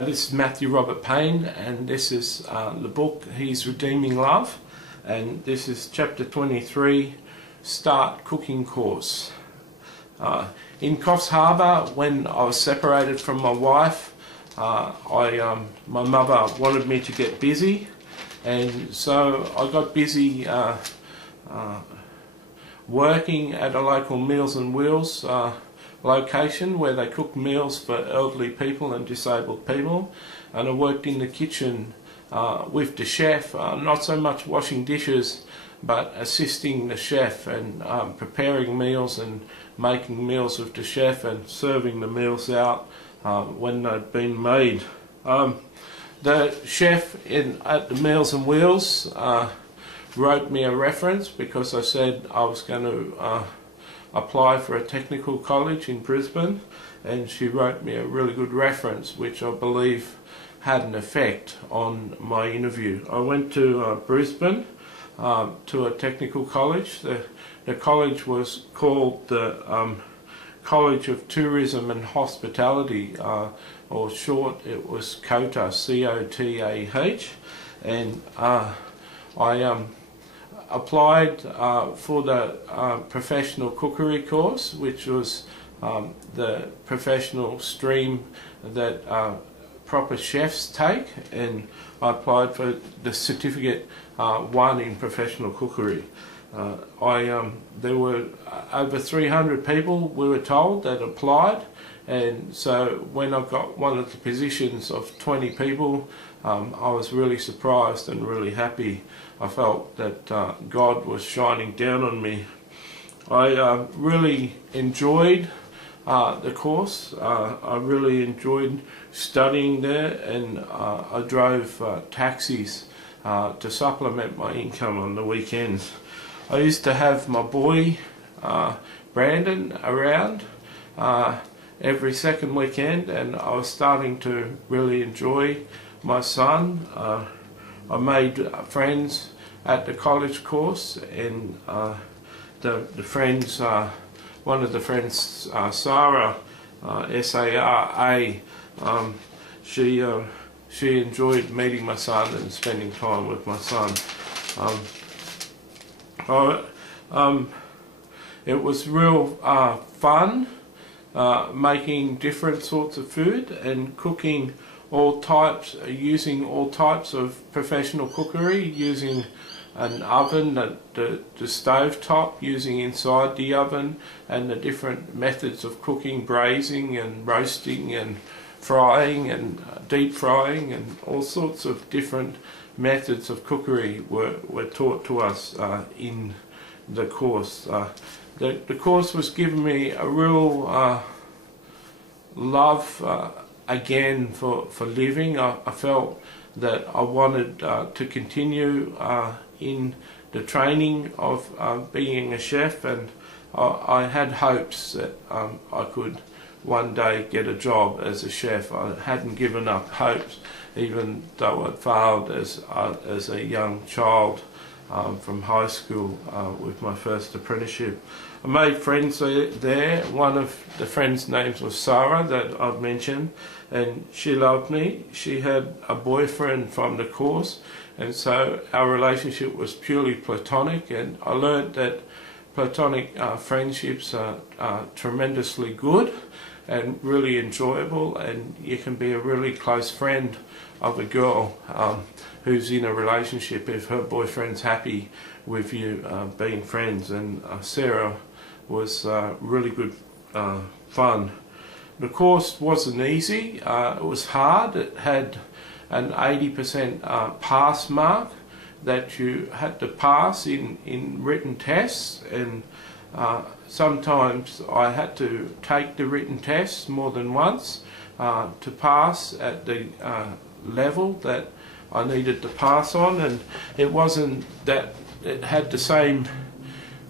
This is Matthew Robert Payne, and this is the book His Redeeming Love, and this is chapter 23, Start Cooking Course. In Coffs Harbour, when I was separated from my wife, my mother wanted me to get busy, and so I got busy working at a local Meals and Wheels location where they cook meals for elderly people and disabled people, and I worked in the kitchen with the chef, not so much washing dishes but assisting the chef and preparing meals and making meals with the chef and serving the meals out when they'd been made. The chef at the Meals and Wheels wrote me a reference because I said I was going to apply for a technical college in Brisbane, and she wrote me a really good reference which I believe had an effect on my interview. I went to Brisbane to a technical college. The college was called the College of Tourism and Hospitality, or short it was COTAH, C-O-T-A-H, and I applied for the professional cookery course, which was the professional stream that proper chefs take, and I applied for the certificate 1 in professional cookery. There were over 300 people, we were told, that applied, and so when I got one of the positions of 20 people, I was really surprised and really happy. I felt that God was shining down on me. I really enjoyed the course. I really enjoyed studying there, and I drove taxis to supplement my income on the weekends. I used to have my boy Brandon around every second weekend, and I was starting to really enjoy my son. I made friends at the college course, and the friends, one of the friends, Sarah, S-A-R-A, she enjoyed meeting my son and spending time with my son. It was real fun making different sorts of food and cooking all types, using all types of professional cookery, using an oven, the stove top, using inside the oven, and the different methods of cooking, braising and roasting and frying and deep frying, and all sorts of different methods of cookery were taught to us in the course. The course was giving me a real love again for living. I felt that I wanted to continue in the training of being a chef, and I had hopes that I could one day get a job as a chef. I hadn't given up hopes, even though I failed as a young child from high school with my first apprenticeship. I made friends there. One of the friends' names was Sarah, that I've mentioned, and she loved me. She had a boyfriend from the course, and so our relationship was purely platonic, and I learned that platonic friendships are tremendously good and really enjoyable, and you can be a really close friend of a girl who's in a relationship if her boyfriend's happy with you being friends, and Sarah was really good fun. The course wasn't easy, it was hard. It had an 80% pass mark that you had to pass in written tests, and sometimes I had to take the written tests more than once to pass at the level that I needed to pass on, and it wasn't that it had the same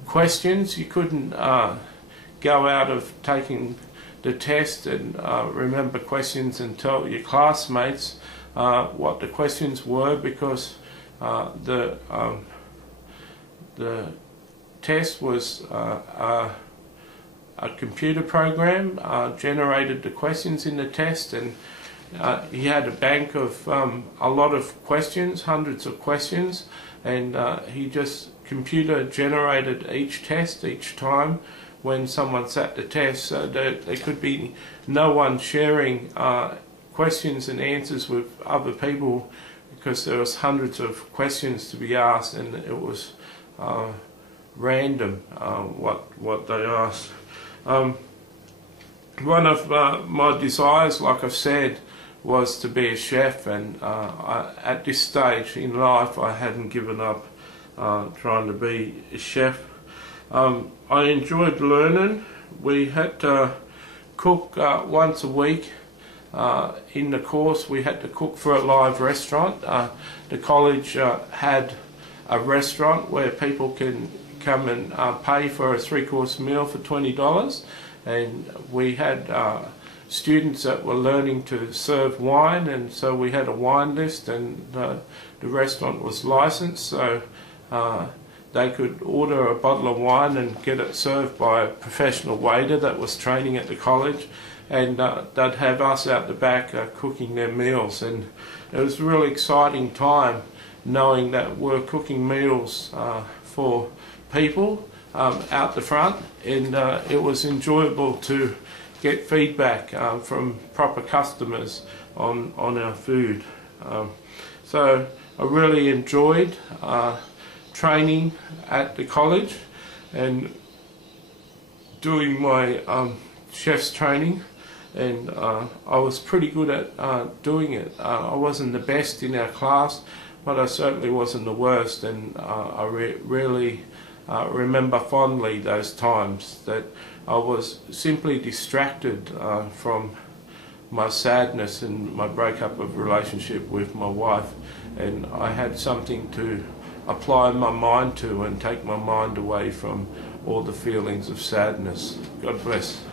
questions. You couldn't go out of taking the test and remember questions and tell your classmates what the questions were, because the test was a computer program generated the questions in the test, and he had a bank of a lot of questions, hundreds of questions, and he just computer generated each test each time when someone sat the test, so that there could be no one sharing questions and answers with other people, because there was hundreds of questions to be asked, and it was random what they asked. One of my desires, like I've said, was to be a chef, and at this stage in life I hadn't given up trying to be a chef. I enjoyed learning. We had to cook once a week. In the course we had to cook for a live restaurant. The college had a restaurant where people can come and pay for a 3-course meal for $20, and we had students that were learning to serve wine, and so we had a wine list, and the restaurant was licensed, so they could order a bottle of wine and get it served by a professional waiter that was training at the college, and they'd have us out the back cooking their meals. And it was a really exciting time knowing that we're cooking meals for people out the front, and it was enjoyable to get feedback from proper customers on our food. So I really enjoyed training at the college and doing my chef's training, and I was pretty good at doing it. I wasn't the best in our class, but I certainly wasn't the worst, and I really remember fondly those times that I was simply distracted from my sadness and my breakup of relationship with my wife, and I had something to apply my mind to and take my mind away from all the feelings of sadness. God bless.